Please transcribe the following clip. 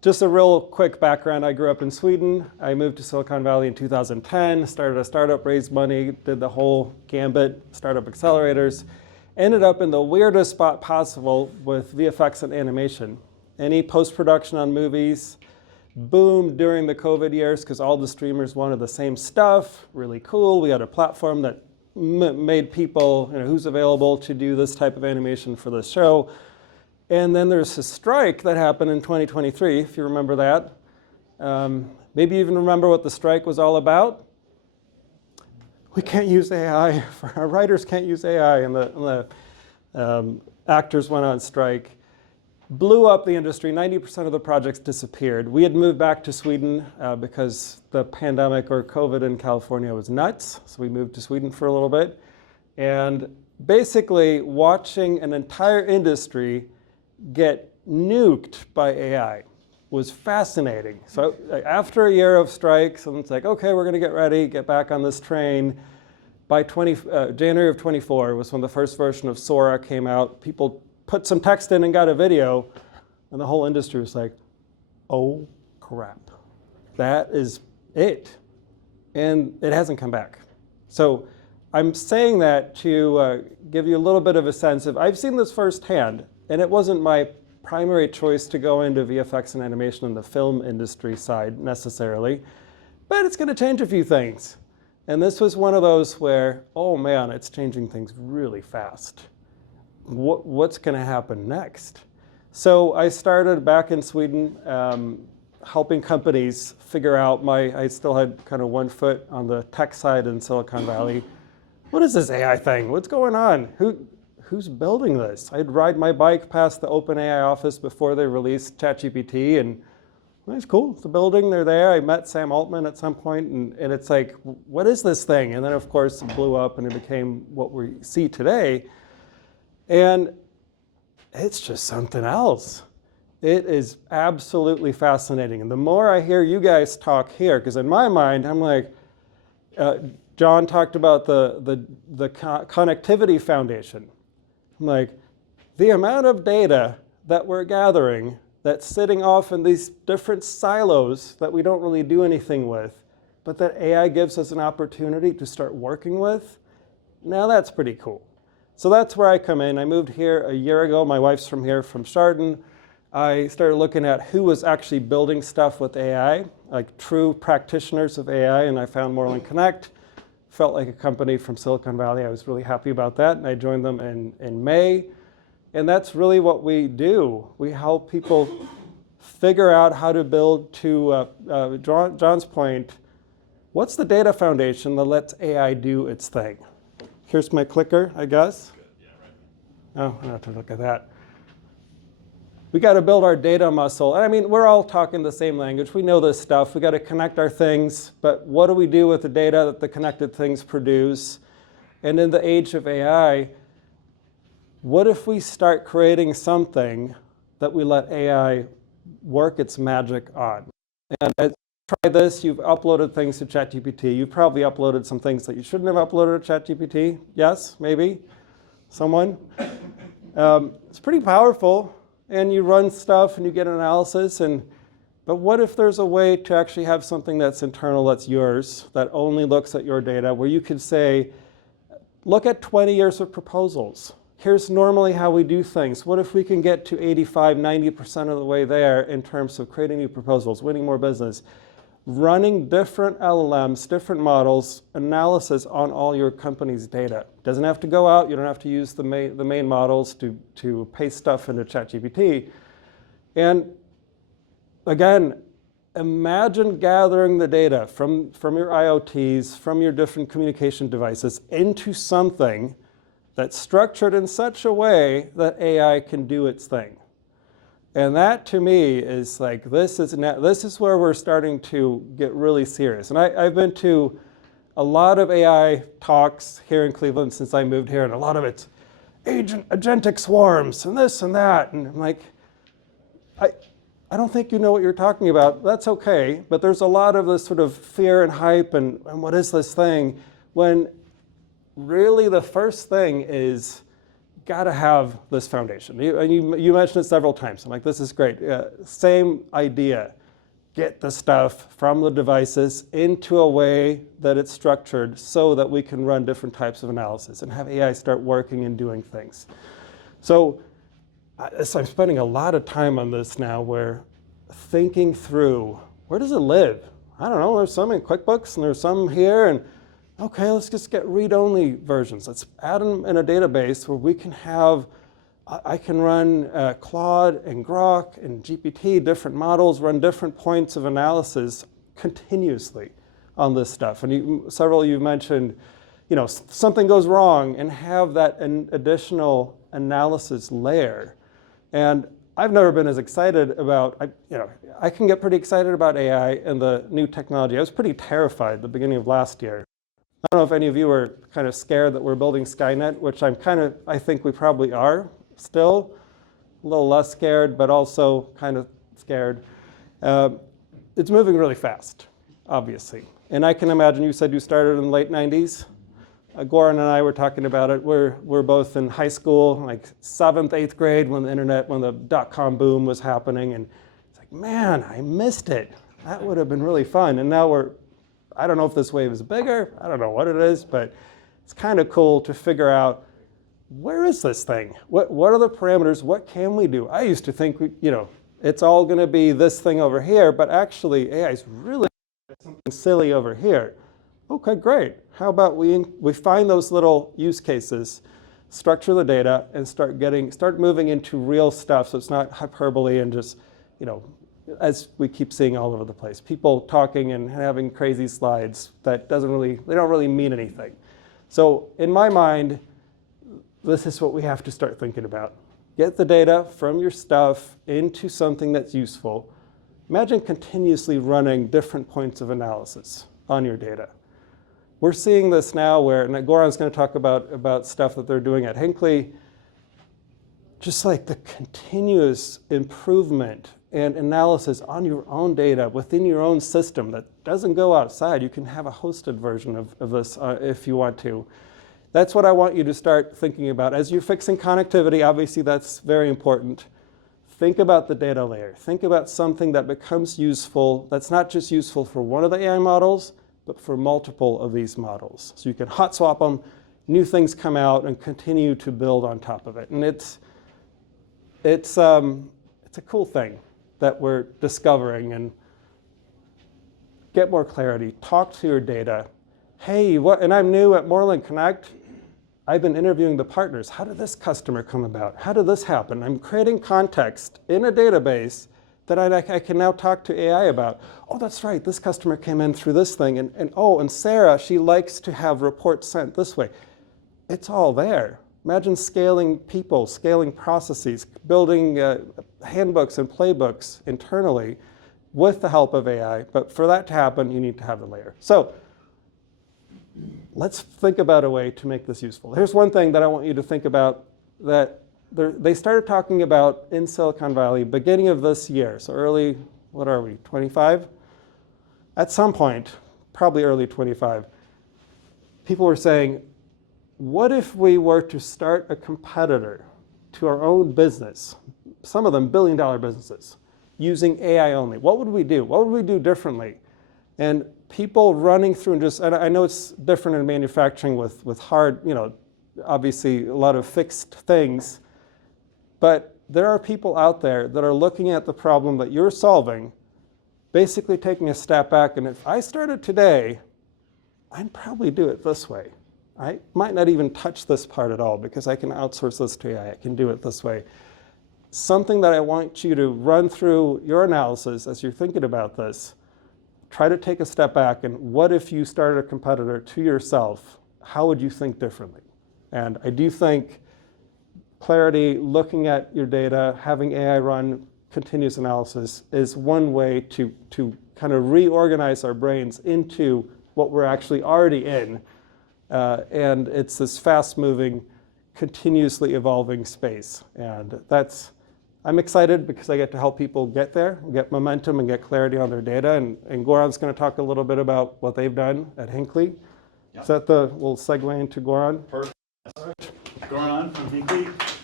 Just a real quick background. I grew up in Sweden. I moved to Silicon Valley in 2010, started a startup, raised money, did the whole gambit, startup accelerators. Ended up in the weirdest spot possible with VFX and animation. Any post-production on movies boomed during the COVID years because all the streamers wanted the same stuff. Really cool. We had a platform that made people, who's available to do this type of animation for this show. And then there's a strike that happened in 2023, if you remember that. Maybe you even remember what the strike was all about. We can't use AI. Our writers can't use AI, and the actors went on strike. Blew up the industry. 90% of the projects disappeared. We had moved back to Sweden because the pandemic or COVID in California was nuts. So we moved to Sweden for a little bit. And basically watching an entire industry get nuked by AI was fascinating. So after a year of strikes, and it's like, okay, we're going to get ready, get back on this train. By January of 24 was when the first version of Sora came out. People put some text in and got a video, and the whole industry was like, oh crap, that is it. And it hasn't come back. So I'm saying that to give you a little bit of a sense of, I've seen this firsthand, and it wasn't my primary choice to go into VFX and animation in the film industry side necessarily, but it's going to change a few things. And this was one of those where, oh man, it's changing things really fast. What's going to happen next? So I started back in Sweden helping companies figure out I still had kind of one foot on the tech side in Silicon Valley. What is this AI thing? What's going on? Who's building this? I'd ride my bike past the OpenAI office before they released ChatGPT, and it's cool. It's a building. They're there. I met Sam Altman at some point, and it's like, what is this thing? And then, of course, it blew up, and it became what we see today. And it's just something else. It is absolutely fascinating. And the more I hear you guys talk here, because in my mind, I'm like, John talked about the connectivity foundation. I'm like, the amount of data that we're gathering that's sitting off in these different silos that we don't really do anything with, but that AI gives us an opportunity to start working with, now that's pretty cool. So that's where I come in. I moved here a year ago. My wife's from here, from Chardon. I started looking at who was actually building stuff with AI, like true practitioners of AI, and I found MorelandConnect. Felt like a company from Silicon Valley. I was really happy about that, and I joined them in May. And that's really what we do. We help people figure out how to build, to John's point, what's the data foundation that lets AI do its thing? Here's my clicker, I guess. Oh, I have to look at that. We got to build our data muscle. And I mean, we're all talking the same language. We know this stuff. We got to connect our things. But what do we do with the data that the connected things produce? And in the age of AI, what if we start creating something that we let AI work its magic on? And try this. You've uploaded things to ChatGPT. You've probably uploaded some things that you shouldn't have uploaded to ChatGPT. Yes, maybe? Someone? It's pretty powerful. And you run stuff and you get analysis. But what if there's a way to actually have something that's internal, that's yours, that only looks at your data, where you could say, look at 20 years of proposals. Here's normally how we do things. What if we can get to 85, 90% of the way there in terms of creating new proposals, winning more business, running different LLMs, different models, analysis on all your company's data. Doesn't have to go out. You don't have to use the main models to paste stuff into ChatGPT. And again, imagine gathering the data from your IoTs, from your different communication devices into something that's structured in such a way that AI can do its thing. And that, to me, is like, this is where we're starting to get really serious. And I've been to a lot of AI talks here in Cleveland since I moved here, and a lot of it's agentic swarms and this and that. And I'm like, I don't think you know what you're talking about. That's okay. But there's a lot of this sort of fear and hype and what is this thing, when really the first thing is got to have this foundation. You mentioned it several times. I'm like, this is great. Same idea. Get the stuff from the devices into a way that it's structured so that we can run different types of analysis and have AI start working and doing things. So I'm spending a lot of time on this now, where thinking through, where does it live? I don't know, there's some in QuickBooks and there's some here, and okay, let's just get read-only versions. Let's add them in a database where we can have, I can run Claude and Grok and GPT, different models, run different points of analysis continuously on this stuff. And several of you mentioned, something goes wrong, and have that an additional analysis layer. And I've never been as excited about, I can get pretty excited about AI and the new technology. I was pretty terrified at the beginning of last year. I don't know if any of you were kind of scared that we're building Skynet, which I think we probably are still. A little less scared, but also kind of scared. It's moving really fast, obviously. And I can imagine, you said you started in the late 90s. Goran and I were talking about it. We're both in high school, like 7th, 8th grade, when the dot-com boom was happening. And it's like, man, I missed it. That would have been really fun. And now I don't know if this wave is bigger. I don't know what it is, but it's kind of cool to figure out, where is this thing? What are the parameters? What can we do? I used to think, it's all going to be this thing over here, but actually AI is really something silly over here. Okay, great. How about we find those little use cases, structure the data, and start moving into real stuff, so it's not hyperbole and just, as we keep seeing all over the place, people talking and having crazy slides that they don't really mean anything. So in my mind, this is what we have to start thinking about. Get the data from your stuff into something that's useful. Imagine continuously running different points of analysis on your data. We're seeing this now where, and Goran's going to talk about stuff that they're doing at Hinckley, just like the continuous improvement and analysis on your own data within your own system that doesn't go outside. You can have a hosted version of this if you want to. That's what I want you to start thinking about. As you're fixing connectivity, obviously that's very important. Think about the data layer. Think about something that becomes useful, that's not just useful for one of the AI models, but for multiple of these models. So you can hot swap them, new things come out, and continue to build on top of it. And it's a cool thing that we're discovering. And get more clarity. Talk to your data. Hey, and I'm new at MorelandConnect. I've been interviewing the partners. How did this customer come about? How did this happen? I'm creating context in a database that I can now talk to AI about. Oh, that's right, this customer came in through this thing. And Sarah, she likes to have reports sent this way. It's all there. Imagine scaling people, scaling processes, building handbooks and playbooks internally with the help of AI. But for that to happen, you need to have the layer. So let's think about a way to make this useful. Here's one thing that I want you to think about that they started talking about in Silicon Valley beginning of this year. So early, what are we, 25? At some point, probably early 25, people were saying, what if we were to start a competitor to our own business, some of them billion-dollar businesses, using AI only? What would we do? What would we do differently? And people running through and I know it's different in manufacturing with hard, obviously a lot of fixed things, but there are people out there that are looking at the problem that you're solving, basically taking a step back, and if I started today, I'd probably do it this way. I might not even touch this part at all because I can outsource this to AI. I can do it this way. Something that I want you to run through your analysis as you're thinking about this. Try to take a step back, and what if you started a competitor to yourself? How would you think differently? And I do think clarity, looking at your data, having AI run continuous analysis is one way to kind of reorganize our brains into what we're actually already in. And it's this fast-moving, continuously evolving space. And I'm excited because I get to help people get there, get momentum, and get clarity on their data. And Goran's going to talk a little bit about what they've done at Hinckley. Yeah. We'll segue into Goran. Perfect. Goran from Hinkley.